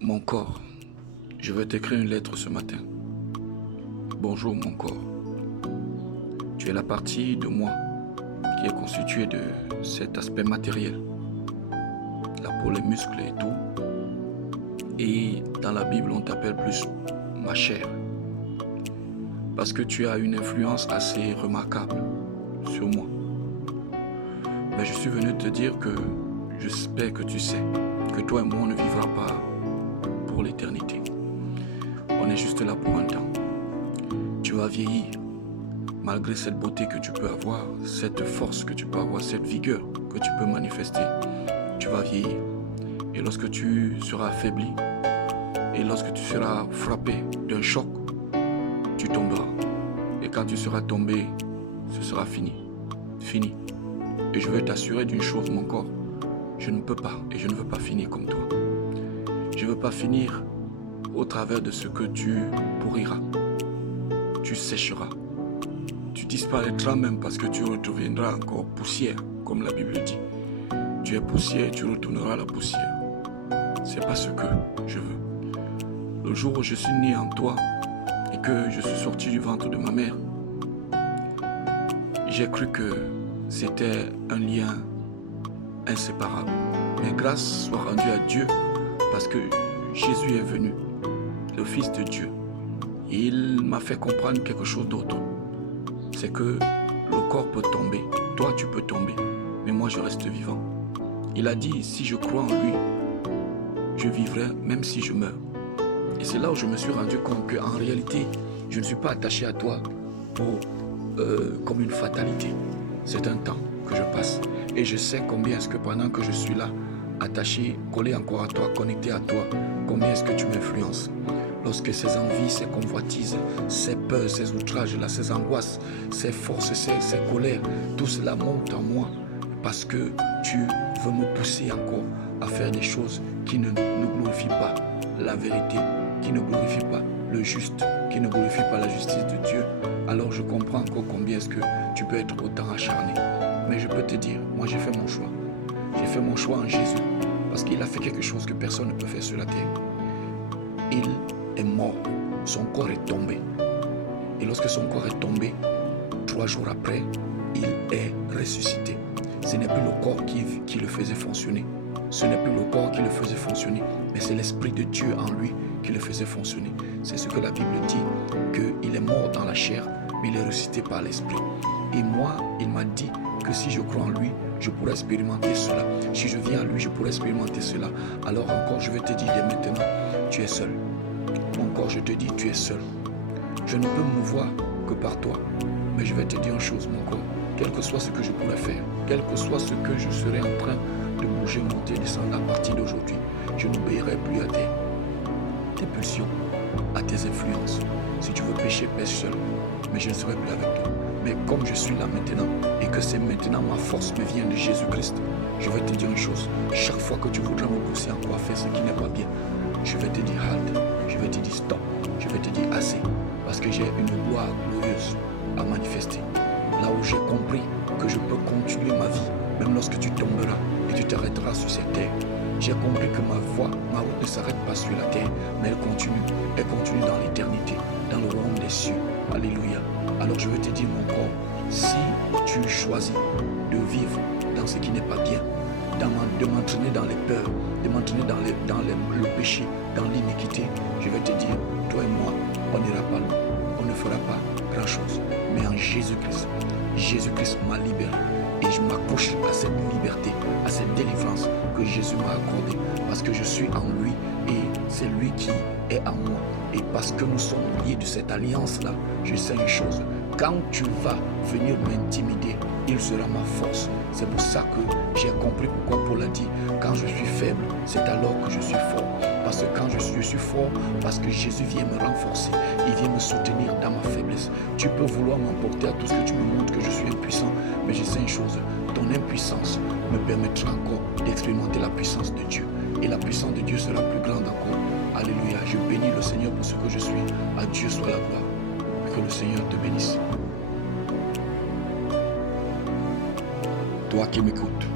Mon corps, je vais t'écrire une lettre ce matin. Bonjour mon corps. Tu es la partie de moi qui est constituée de cet aspect matériel. La peau, les muscles et tout. Et dans la Bible, on t'appelle plus ma chair. Parce que tu as une influence assez remarquable sur moi. Mais je suis venu te dire que j'espère que tu sais que toi et moi, on ne vivra pas pour l'éternité. On est juste là pour un temps. Tu vas vieillir, malgré cette beauté que tu peux avoir, cette force que tu peux avoir, cette vigueur que tu peux manifester. Tu vas vieillir. Et lorsque tu seras affaibli, et lorsque tu seras frappé d'un choc, tu tomberas. Et quand tu seras tombé, ce sera fini. Fini. Et je veux t'assurer d'une chose, mon corps. Je ne peux pas et je ne veux pas finir comme toi. Je ne veux pas finir au travers de ce que tu pourriras. Tu sécheras. Tu disparaîtras même parce que tu redeviendras encore poussière, comme la Bible dit. Tu es poussière et tu retourneras à la poussière. C'est pas ce que je veux. Le jour où je suis né en toi et que je suis sorti du ventre de ma mère, j'ai cru que c'était un lien inséparable. Mais grâce soit rendue à Dieu parce que Jésus est venu, le Fils de Dieu. Et il m'a fait comprendre quelque chose d'autre. C'est que le corps peut tomber, toi tu peux tomber, mais moi je reste vivant. Il a dit, si je crois en lui, je vivrai même si je meurs. Et c'est là où je me suis rendu compte qu'en réalité, je ne suis pas attaché à toi comme une fatalité. C'est un temps que je passe. Et je sais combien est-ce que pendant que je suis là, attaché, collé encore à toi, connecté à toi, combien est-ce que tu m'influences. Lorsque ces envies, ces convoitises, ces peurs, ces outrages-là, ces angoisses, ces forces, ces colères, tout cela monte en moi parce que tu veux me pousser encore à faire des choses qui ne glorifient pas la vérité, qui ne glorifient pas le juste, qui ne glorifient pas la justice de Dieu. Alors je comprends encore combien est-ce que tu peux être autant acharné. Mais je peux te dire, moi j'ai fait mon choix. J'ai fait mon choix en Jésus parce qu'il a fait quelque chose que personne ne peut faire sur la terre. Il est mort, son corps est tombé. Et lorsque son corps est tombé, 3 jours après, il est ressuscité. Ce n'est plus le corps qui le faisait fonctionner. Ce n'est plus le corps qui le faisait fonctionner, mais c'est l'Esprit de Dieu en lui qui le faisait fonctionner. C'est ce que la Bible dit, qu'il est mort dans la chair, mais il est ressuscité par l'Esprit. Et moi, il m'a dit que si je crois en lui, je pourrais expérimenter cela. Si je viens à lui, je pourrais expérimenter cela. Alors encore, je vais te dire dès maintenant, tu es seul. Mon corps, je te dis, tu es seul. Je ne peux me voir que par toi. Mais je vais te dire une chose, mon corps. Quel que soit ce que je pourrais faire, quel que soit ce que je serai en train de bouger, monter, descendre à partir d'aujourd'hui, je n'obéirai plus à tes pulsions, à tes influences. Si tu veux pécher, pêche seul. Mais je ne serai plus avec toi. Mais comme je suis là maintenant et que c'est maintenant ma force me vient de Jésus-Christ, je vais te dire une chose. Chaque fois que tu voudras me pousser encore à faire ce qui n'est pas bien, je vais te dire halt, je vais te dire stop, je vais te dire assez. Parce que j'ai une gloire glorieuse à manifester. Là où j'ai compris que je peux continuer ma vie, même lorsque tu tomberas et tu t'arrêteras sur cette terre. J'ai compris que ma voie, ma route ne s'arrête pas sur la terre, mais elle continue dans l'éternité, dans le royaume des cieux. Alléluia. Alors je vais te dire, mon corps, si tu choisis de vivre dans ce qui n'est pas bien, de m'entraîner dans les peurs, de m'entraîner dans le péché, dans l'iniquité, je vais te dire, toi et moi, on n'ira pas loin, on ne fera pas grand-chose. Mais en Jésus-Christ, Jésus-Christ m'a libéré. Et je m'accroche à cette liberté, à cette délivrance que Jésus m'a accordée. Parce que je suis en lui et c'est lui qui est en moi. Et parce que nous sommes liés de cette alliance-là, je sais une chose. Quand tu vas venir m'intimider, il sera ma force. C'est pour ça que j'ai compris pourquoi Paul a dit, quand je suis faible, c'est alors que je suis fort. Parce que quand je suis fort, parce que Jésus vient me renforcer, il vient me soutenir dans ma faiblesse. Tu peux vouloir m'emporter à tout ce que tu me montres que je suis impuissant, mais je sais une chose, ton impuissance me permettra encore d'expérimenter la puissance de Dieu. Et la puissance de Dieu sera plus grande encore. Alléluia, je bénis le Seigneur pour ce que je suis. À Dieu soit la gloire. Que le Seigneur te bénisse. Toi qui m'écoutes,